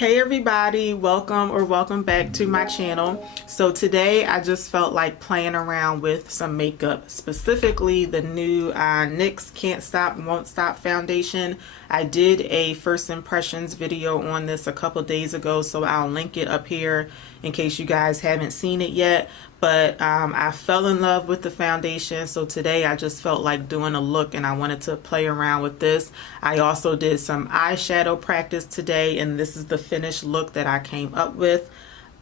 Hey everybody, welcome back to my channel. So today I just felt like playing around with some makeup, specifically the new NYX Can't Stop, Won't Stop foundation. I did a first impressions video on this a couple days ago, so I'll link it up here in case you guys haven't seen it yet. But I fell in love with the foundation, so today I just felt like doing a look and I wanted to play around with this. I also did some eyeshadow practice today, and this is the finished look that I came up with.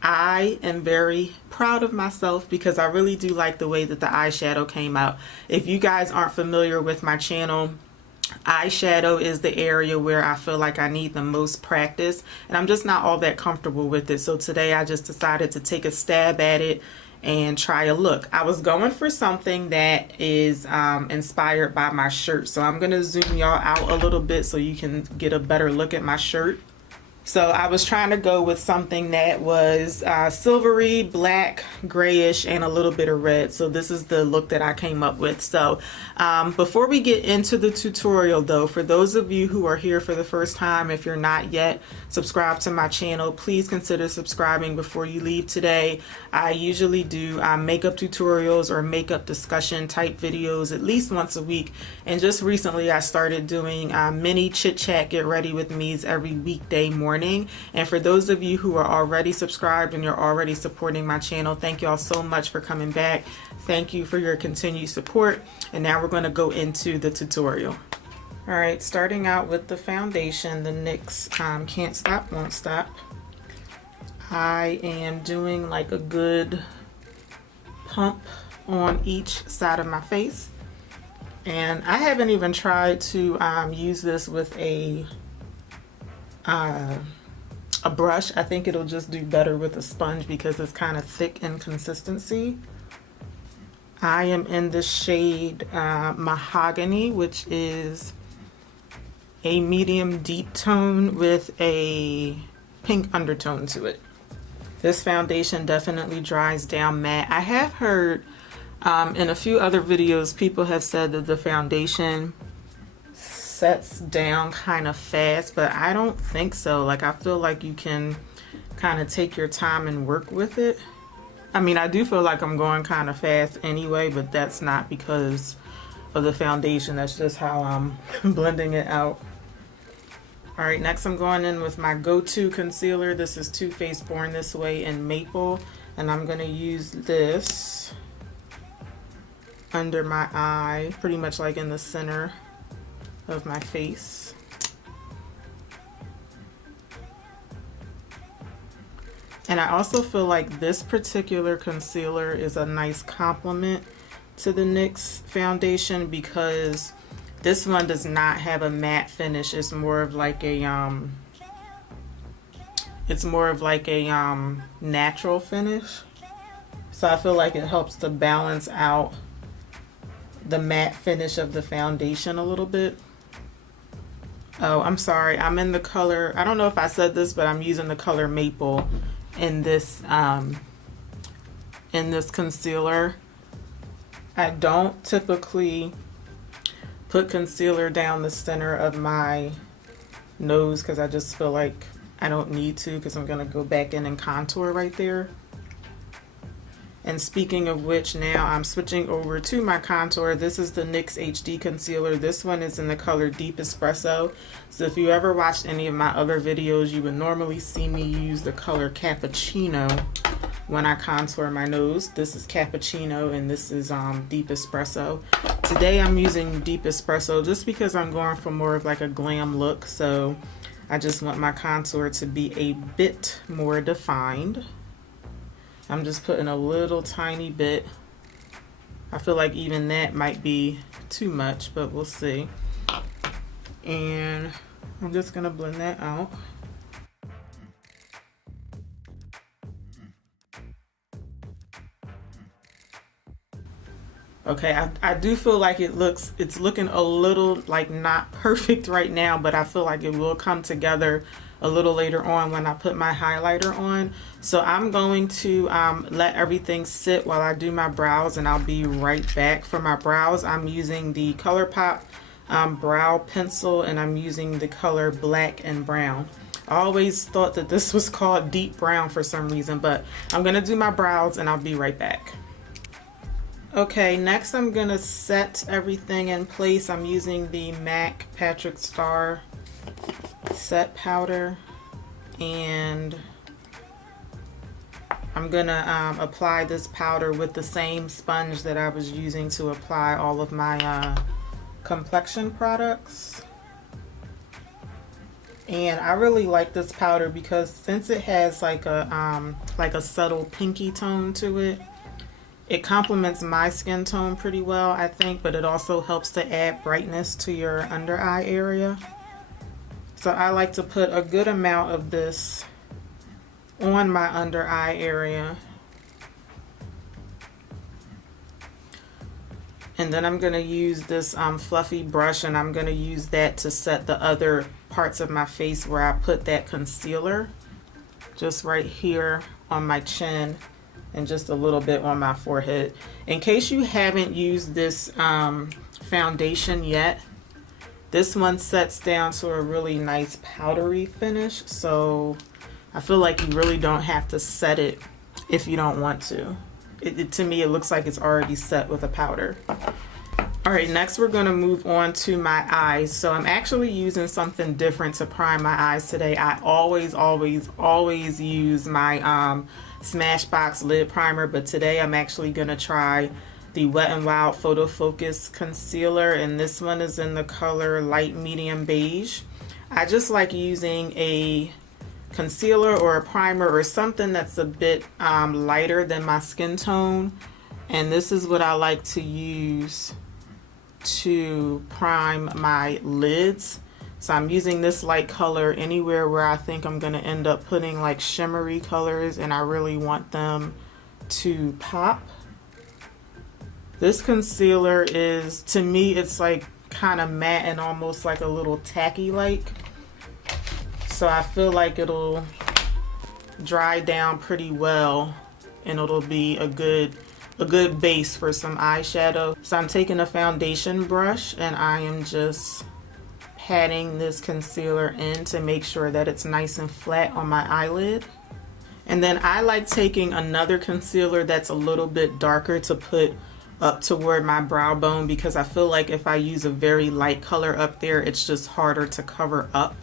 I am very proud of myself because I really do like the way that the eyeshadow came out. If you guys aren't familiar with my channel, eyeshadow is the area where I feel like I need the most practice, and I'm just not all that comfortable with it. So today I just decided to take a stab at it and try a look. I was going for something that is inspired by my shirt, so I'm gonna zoom y'all out a little bit so you can get a better look at my shirt. So I was trying to go with something that was silvery, black, grayish, and a little bit of red. So this is the look that I came up with. So before we get into the tutorial though, for those of you who are here for the first time, if you're not yet subscribed to my channel, please consider subscribing before you leave today. I usually do makeup tutorials or makeup discussion type videos at least once a week. And just recently I started doing mini chit chat get ready with me's every weekday morning. And for those of you who are already subscribed and you're already supporting my channel, thank you all so much for coming back. Thank you for your continued support. And now we're going to go into the tutorial. All right, starting out with the foundation, the NYX Can't Stop, Won't Stop. I am doing like a good pump on each side of my face. And I haven't even tried to use this with a brush. I think it'll just do better with a sponge because it's kind of thick in consistency. I am in the shade Mahogany, which is a medium deep tone with a pink undertone to it. This foundation definitely dries down matte. I have heard in a few other videos people have said that the foundation sets down kind of fast, but I don't think so. Like, I feel like you can kind of take your time and work with it. I mean, I do feel like I'm going kind of fast anyway, but that's not because of the foundation. That's just how I'm blending it out. All right, next I'm going in with my go-to concealer. This is Too Faced Born This Way in Maple, and I'm gonna use this under my eye, pretty much like in the center of my face. And I also feel like this particular concealer is a nice complement to the NYX foundation because this one does not have a matte finish. It's more of like a natural finish. So I feel like it helps to balance out the matte finish of the foundation a little bit. Oh, I'm sorry, I'm in the color, I don't know if I said this, but I'm using the color Maple in this concealer. I don't typically put concealer down the center of my nose because I just feel like I don't need to, because I'm going to go back in and contour right there. And speaking of which, now I'm switching over to my contour. This is the NYX HD concealer. This one is in the color Deep Espresso. So if you ever watched any of my other videos, you would normally see me use the color Cappuccino when I contour my nose. This is Cappuccino and this is Deep Espresso. Today I'm using Deep Espresso just because I'm going for more of like a glam look. So I just want my contour to be a bit more defined. I'm just putting a little tiny bit. I feel like even that might be too much, but we'll see. And I'm just gonna blend that out. Okay, I do feel like it's looking a little like not perfect right now, but I feel like it will come together a little later on when I put my highlighter on. So I'm going to let everything sit while I do my brows, and I'll be right back. For my brows, I'm using the ColourPop brow pencil, and I'm using the color Black and Brown. I always thought that this was called deep brown for some reason, but I'm gonna do my brows and I'll be right back. Okay, next I'm gonna set everything in place. I'm using the MAC Patrick Star set powder, and I'm gonna apply this powder with the same sponge that I was using to apply all of my complexion products. And I really like this powder because since it has like a subtle pinky tone to it, it complements my skin tone pretty well, I think, but it also helps to add brightness to your under eye area. So I like to put a good amount of this on my under eye area. And then I'm going to use this fluffy brush, and I'm going to use that to set the other parts of my face where I put that concealer, just right here on my chin and just a little bit on my forehead. In case you haven't used this foundation yet, this one sets down to a really nice powdery finish, so I feel like you really don't have to set it if you don't want to. To me, it looks like it's already set with a powder. All right, next we're gonna move on to my eyes. So I'm actually using something different to prime my eyes today. I always use my Smashbox lid primer, but today I'm actually gonna try the Wet n Wild Photo Focus concealer, and this one is in the color light medium beige. I just like using a concealer or a primer or something that's a bit lighter than my skin tone, and this is what I like to use to prime my lids. So I'm using this light color anywhere where I think I'm going to end up putting like shimmery colors and I really want them to pop. This concealer is, to me, it's like kind of matte and almost like a little tacky like. So I feel like it'll dry down pretty well and it'll be a good base for some eyeshadow. So I'm taking a foundation brush and I am just patting this concealer in to make sure that it's nice and flat on my eyelid. And then I like taking another concealer that's a little bit darker to put up toward my brow bone, because I feel like if I use a very light color up there, it's just harder to cover up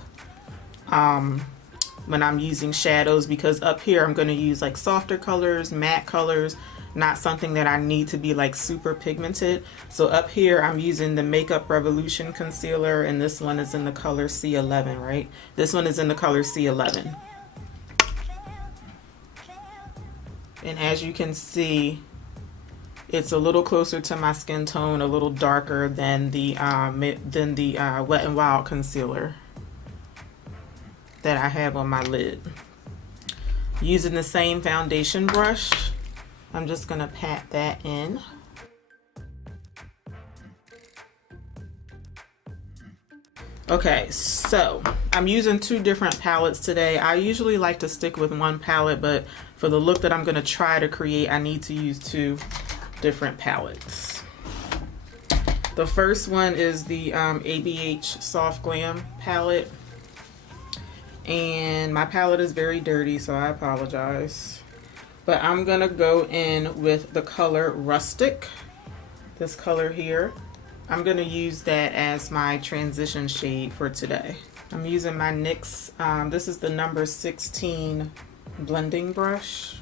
when I'm using shadows, because up here I'm going to use like softer colors, matte colors, not something that I need to be like super pigmented. So up here I'm using the Makeup Revolution concealer, and this one is in the color C11, right? This one is in the color C11. And as you can see, it's a little closer to my skin tone, a little darker than the Wet n Wild concealer that I have on my lid. Using the same foundation brush, I'm just gonna pat that in. Okay, so I'm using two different palettes today. I usually like to stick with one palette, but for the look that I'm gonna try to create, I need to use two different palettes. The first one is the ABH Soft Glam palette. And my palette is very dirty, so I apologize. But I'm gonna go in with the color Rustic, this color here. I'm gonna use that as my transition shade for today. I'm using my NYX, this is the number 16 blending brush.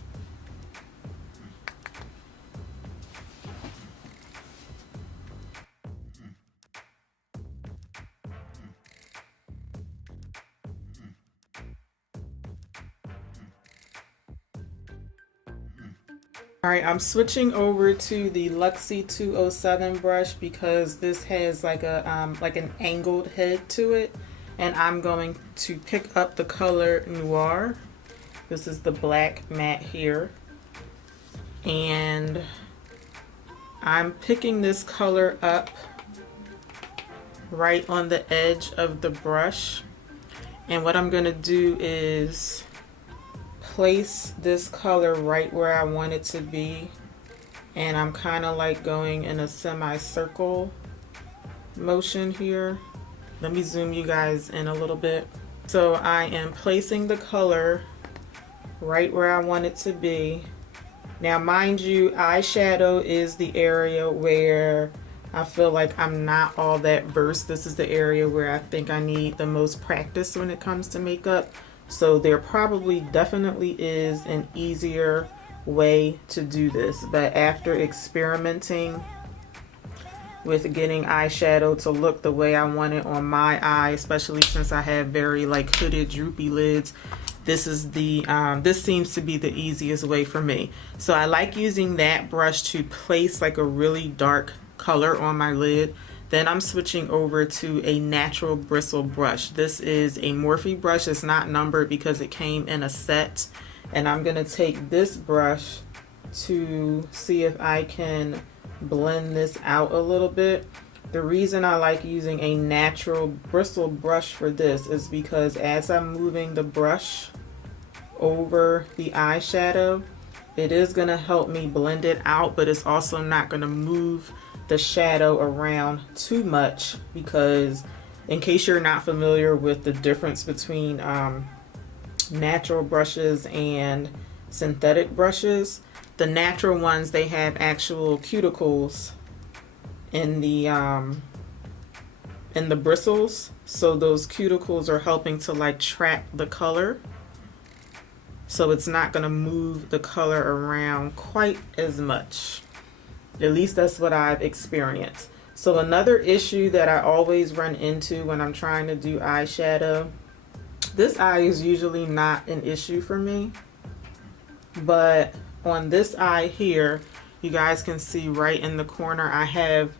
All right, I'm switching over to the Luxie 207 brush because this has like a like an angled head to it, and I'm going to pick up the color Noir. This is the black matte here, and I'm picking this color up right on the edge of the brush, and what I'm going to do is place this color right where I want it to be, and I'm kind of like going in a semicircle motion here. Let me zoom you guys in a little bit. So I am placing the color right where I want it to be. Now mind you, eyeshadow is the area where I feel like I'm not all that versed. This is the area where I think I need the most practice when it comes to makeup. So there probably definitely is an easier way to do this. But after experimenting with getting eyeshadow to look the way I want it on my eye, especially since I have very like hooded, droopy lids, this is the this seems to be the easiest way for me. So I like using that brush to place like a really dark color on my lid. Then I'm switching over to a natural bristle brush. This is a Morphe brush. It's not numbered because it came in a set. And I'm gonna take this brush to see if I can blend this out a little bit. The reason I like using a natural bristle brush for this is because as I'm moving the brush over the eyeshadow, it is going to help me blend it out, but it's also not going to move the shadow around too much, because in case you're not familiar with the difference between natural brushes and synthetic brushes, the natural ones, they have actual cuticles in the bristles, so those cuticles are helping to like trap the color, so it's not going to move the color around quite as much. At least that's what I've experienced. So another issue that I always run into when I'm trying to do eyeshadow, this eye is usually not an issue for me, but on this eye here, you guys can see right in the corner I have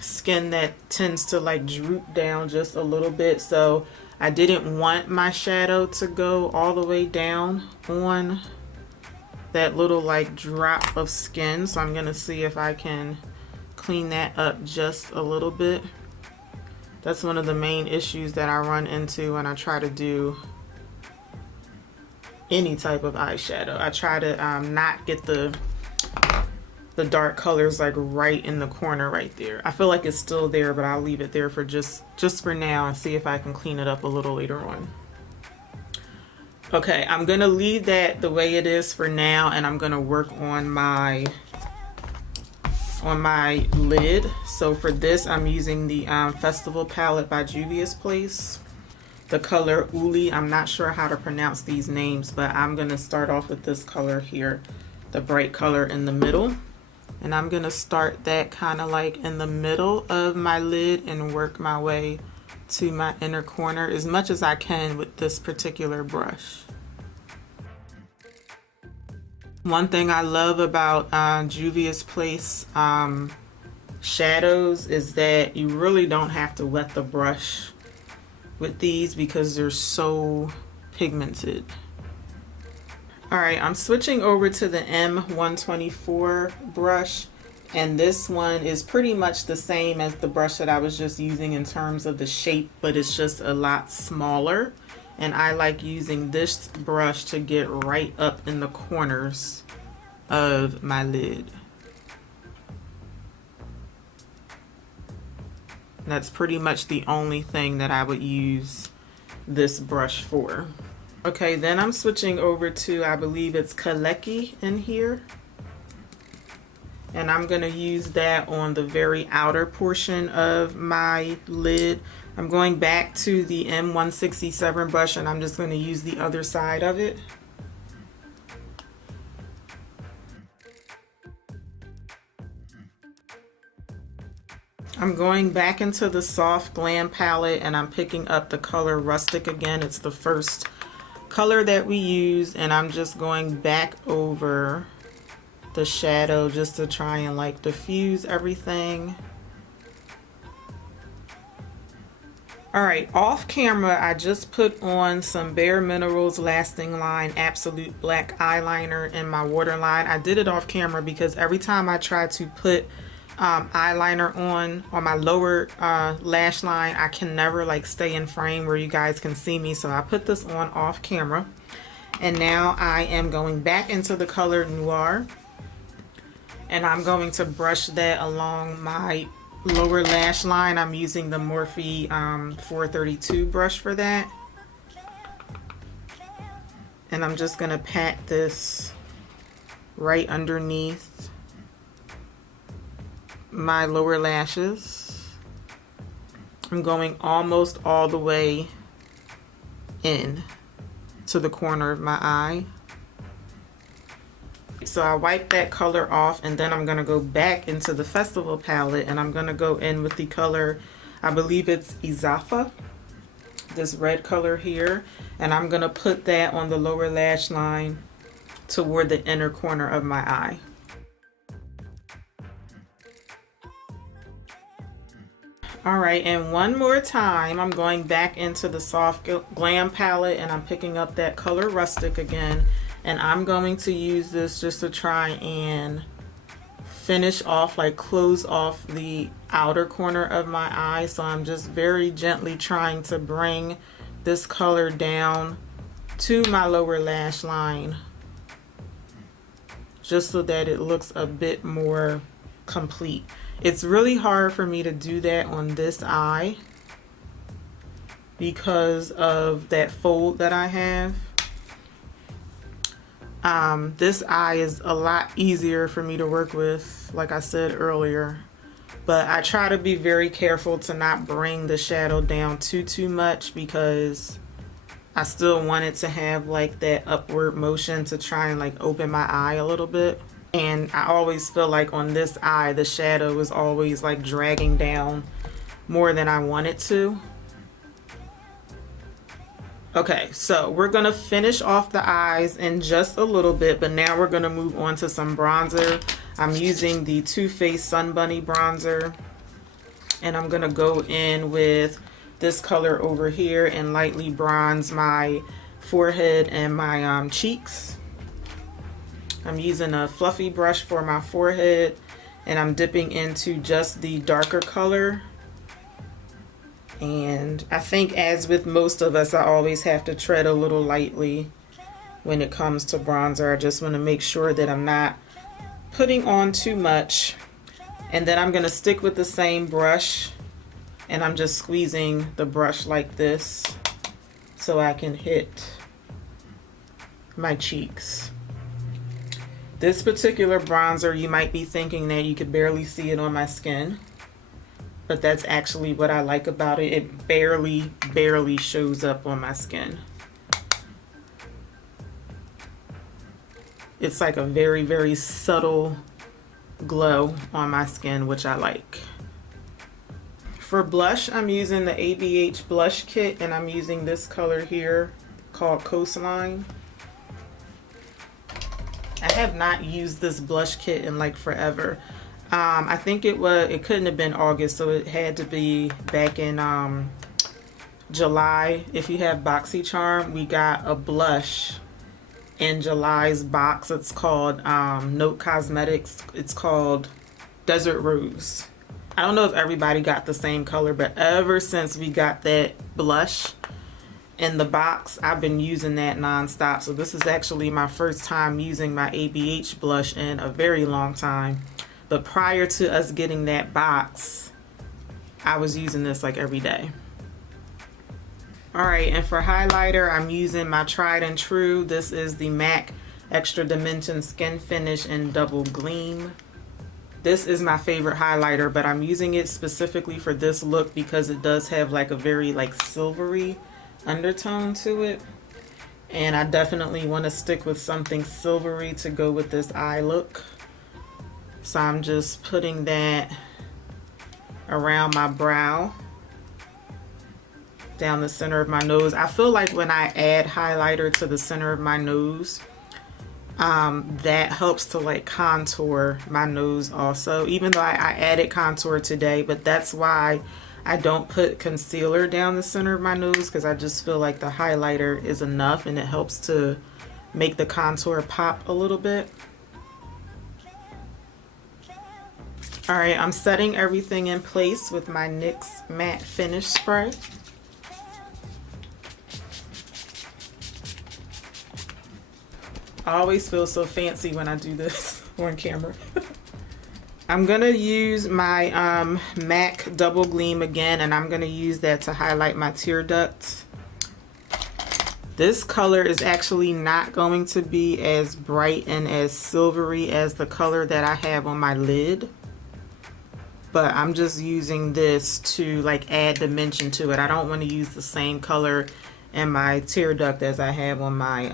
skin that tends to like droop down just a little bit, so I didn't want my shadow to go all the way down on that little like drop of skin. So I'm gonna see if I can clean that up just a little bit. That's one of the main issues that I run into when I try to do any type of eyeshadow. I try to not get the dark colors like right in the corner right there. I feel like it's still there, but I'll leave it there for just for now and see if I can clean it up a little later on. Okay, I'm gonna leave that the way it is for now, and I'm gonna work on my lid. So for this, I'm using the Festival palette by Juvia's Place, the color Uli. I'm not sure how to pronounce these names, but I'm gonna start off with this color here, the bright color in the middle. And I'm gonna start that kind of like in the middle of my lid and work my way to my inner corner as much as I can with this particular brush. One thing I love about Juvia's Place shadows is that you really don't have to wet the brush with these because they're so pigmented. Alright, I'm switching over to the M124 brush, and this one is pretty much the same as the brush that I was just using in terms of the shape, but it's just a lot smaller, and I like using this brush to get right up in the corners of my lid. That's pretty much the only thing that I would use this brush for. Okay, then I'm switching over to, I believe it's Kaleki in here. And I'm gonna use that on the very outer portion of my lid. I'm going back to the M167 brush, and I'm just gonna use the other side of it. I'm going back into the Soft Glam palette, and I'm picking up the color Rustic again. It's the first color that we use, and I'm just going back over the shadow just to try and like diffuse everything. Alright, off camera I just put on some Bare Minerals Lasting Line Absolute Black eyeliner in my waterline. I did it off camera because every time I try to put eyeliner on my lower lash line, I can never like stay in frame where you guys can see me, so I put this on off camera. And now I am going back into the color Noir, and I'm going to brush that along my lower lash line, I'm using the Morphe 432 brush for that. And I'm just gonna pat this right underneath my lower lashes. I'm going almost all the way in to the corner of my eye. So I wipe that color off, and then I'm gonna go back into the Festival palette, and I'm gonna go in with the color, I believe it's Izafa, this red color here, and I'm gonna put that on the lower lash line toward the inner corner of my eye. All right, and one more time, I'm going back into the Soft Glam palette, and I'm picking up that color Rustic again, and I'm going to use this just to try and finish off, like close off the outer corner of my eye. So I'm just very gently trying to bring this color down to my lower lash line, just so that it looks a bit more complete. It's really hard for me to do that on this eye because of that fold that I have. This eye is a lot easier for me to work with, like I said earlier, but I try to be very careful to not bring the shadow down too much, because I still want it to have like that upward motion to try and like open my eye a little bit. And I always feel like on this eye, the shadow is always like dragging down more than I want it to. Okay, so we're gonna finish off the eyes in just a little bit, but now we're gonna move on to some bronzer. I'm using the Too Faced Sun Bunny bronzer, and I'm gonna go in with this color over here and lightly bronze my forehead and my cheeks. I'm using a fluffy brush for my forehead, and I'm dipping into just the darker color. And I think, as with most of us, I always have to tread a little lightly when it comes to bronzer. I just want to make sure that I'm not putting on too much. And then I'm going to stick with the same brush, and I'm just squeezing the brush like this so I can hit my cheeks. This particular bronzer, you might be thinking that you could barely see it on my skin, but that's actually what I like about it. It barely shows up on my skin. It's like a very subtle glow on my skin, which I like. For blush, I'm using the ABH blush kit, and I'm using this color here called Coastline. I have not used this blush kit in like forever. I think it couldn't have been August, so it had to be back in July. If you have BoxyCharm, we got a blush in July's box. It's called Note Cosmetics. It's called Desert Rose. I don't know if everybody got the same color, but ever since we got that blush in the box, I've been using that nonstop. So this is actually my first time using my ABH blush in a very long time. But prior to us getting that box, I was using this like every day. All right, and for highlighter, I'm using my tried and true. This is the MAC Extra Dimension Skin Finish in Double Gleam. This is my favorite highlighter, but I'm using it specifically for this look because it does have like a very like silvery undertone to it. And I definitely want to stick with something silvery to go with this eye look. So I'm just putting that around my brow, down the center of my nose. I feel like when I add highlighter to the center of my nose, that helps to like contour my nose also, even though I added contour today, but that's why I don't put concealer down the center of my nose, because I just feel like the highlighter is enough and it helps to make the contour pop a little bit. All right, I'm setting everything in place with my NYX Matte Finish Spray. I always feel so fancy when I do this on camera. I'm gonna use my MAC Double Gleam again, and I'm gonna use that to highlight my tear duct. This color is actually not going to be as bright and as silvery as the color that I have on my lid, but I'm just using this to like add dimension to it. I don't want to use the same color in my tear duct as I have on my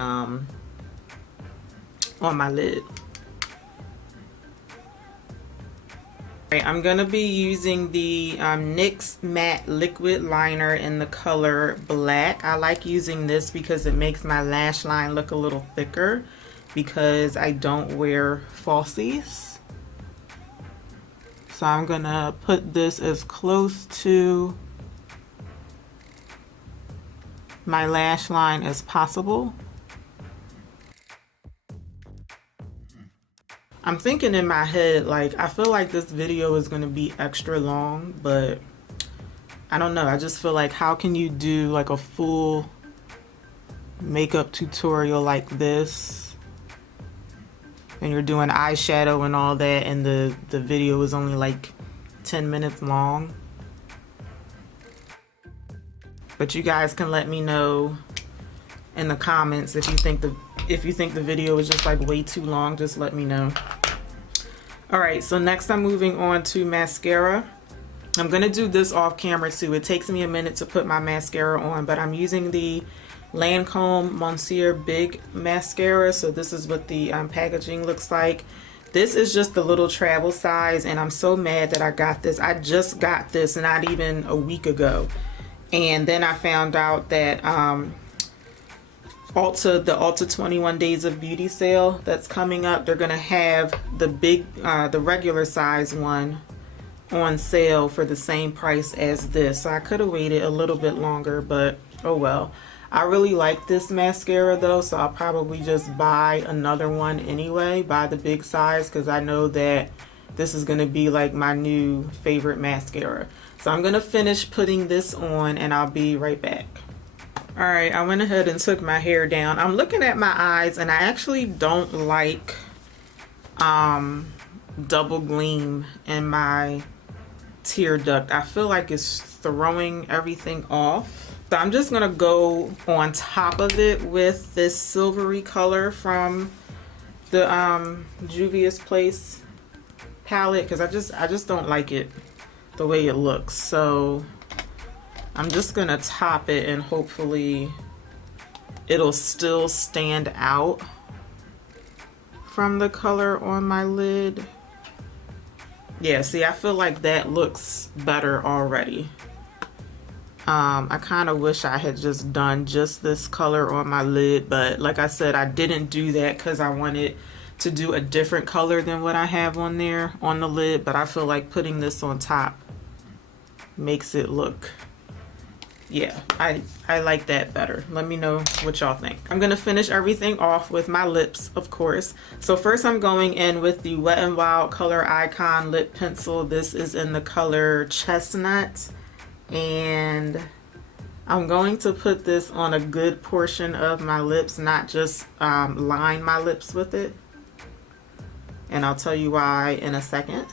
lid. Right, I'm gonna be using the NYX Matte Liquid Liner in the color Black. I like using this because it makes my lash line look a little thicker because I don't wear falsies. So I'm gonna put this as close to my lash line as possible. I'm thinking in my head, like, I feel like this video is going to be extra long, but I don't know. I just feel like, how can you do like a full makeup tutorial like this and you're doing eyeshadow and all that, and the video is only like 10 minutes long? But you guys can let me know in the comments if you think the video is just like way too long. Just let me know. All right, so next I'm moving on to mascara. I'm gonna do this off camera too. It takes me a minute to put my mascara on, but I'm using the Lancome Monsieur Big Mascara. So this is what the packaging looks like. This is just the little travel size, and I'm so mad that I got this. I just got this not even a week ago. And then I found out that the Ulta 21 Days of Beauty sale that's coming up, they're gonna have the the regular size one on sale for the same price as this. So I could have waited a little bit longer, but oh well. I really like this mascara though, so I'll probably just buy another one anyway, buy the big size, because I know that this is gonna be like my new favorite mascara. So I'm gonna finish putting this on and I'll be right back. All right, I went ahead and took my hair down. I'm looking at my eyes, and I actually don't like double gleam in my tear duct. I feel like it's throwing everything off. So I'm just gonna go on top of it with this silvery color from the Juvia's Place palette, because I just don't like it the way it looks. So I'm just gonna top it and hopefully it'll still stand out from the color on my lid. Yeah, see, I feel like that looks better already. I kind of wish I had just done just this color on my lid, but like I said, I didn't do that because I wanted to do a different color than what I have on there on the lid, but I feel like putting this on top makes it look, yeah, I like that better. Let me know what y'all think. I'm gonna finish everything off with my lips, of course. So first I'm going in with the Wet n Wild Color Icon Lip Pencil. This is in the color Chestnut, and I'm going to put this on a good portion of my lips, not just line my lips with it. And I'll tell you why in a second.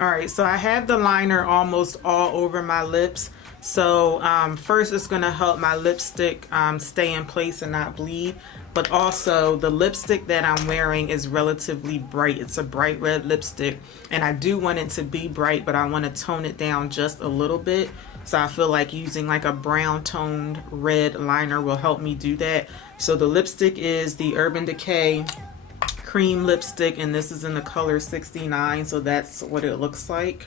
Alright, so I have the liner almost all over my lips. So first it's going to help my lipstick stay in place and not bleed. But also the lipstick that I'm wearing is relatively bright. It's a bright red lipstick. And I do want it to be bright, but I want to tone it down just a little bit. So I feel like using like a brown toned red liner will help me do that. So the lipstick is the Urban Decay cream lipstick, and this is in the color 69, so that's what it looks like.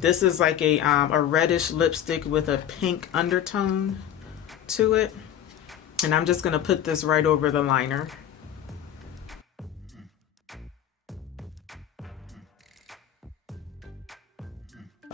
This is like a reddish lipstick with a pink undertone to it, and I'm just gonna put this right over the liner.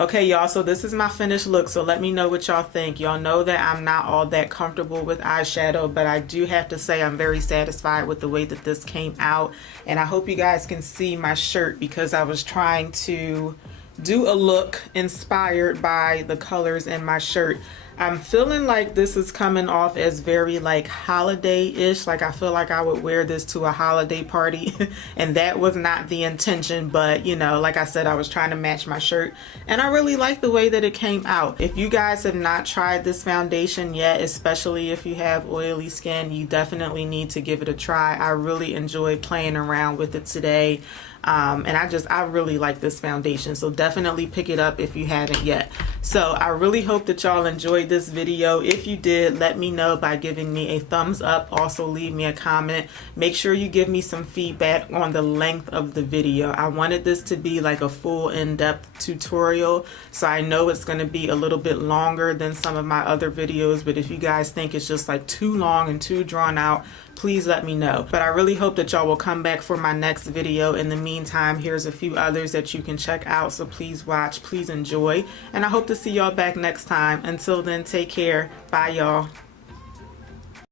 Okay, y'all, so this is my finished look, so let me know what y'all think. Y'all know that I'm not all that comfortable with eyeshadow, but I do have to say I'm very satisfied with the way that this came out. And I hope you guys can see my shirt, because I was trying to do a look inspired by the colors in my shirt. I'm feeling like this is coming off as very like holiday-ish. Like I feel like I would wear this to a holiday party and that was not the intention, but you know, like I said, I was trying to match my shirt and I really like the way that it came out. If you guys have not tried this foundation yet, especially if you have oily skin, you definitely need to give it a try. I really enjoyed playing around with it today. And I really like this foundation, so definitely pick it up if you haven't yet. So I really hope that y'all enjoyed this video. If you did, let me know by giving me a thumbs up. Also leave me a comment. Make sure you give me some feedback on the length of the video. I wanted this to be like a full in-depth tutorial, so I know it's going to be a little bit longer than some of my other videos, but if you guys think it's just like too long and too drawn out, please let me know. But I really hope that y'all will come back for my next video. In the meantime, here's a few others that you can check out, so please watch, please enjoy, and I hope to see y'all back next time. Until then, take care. Bye, y'all.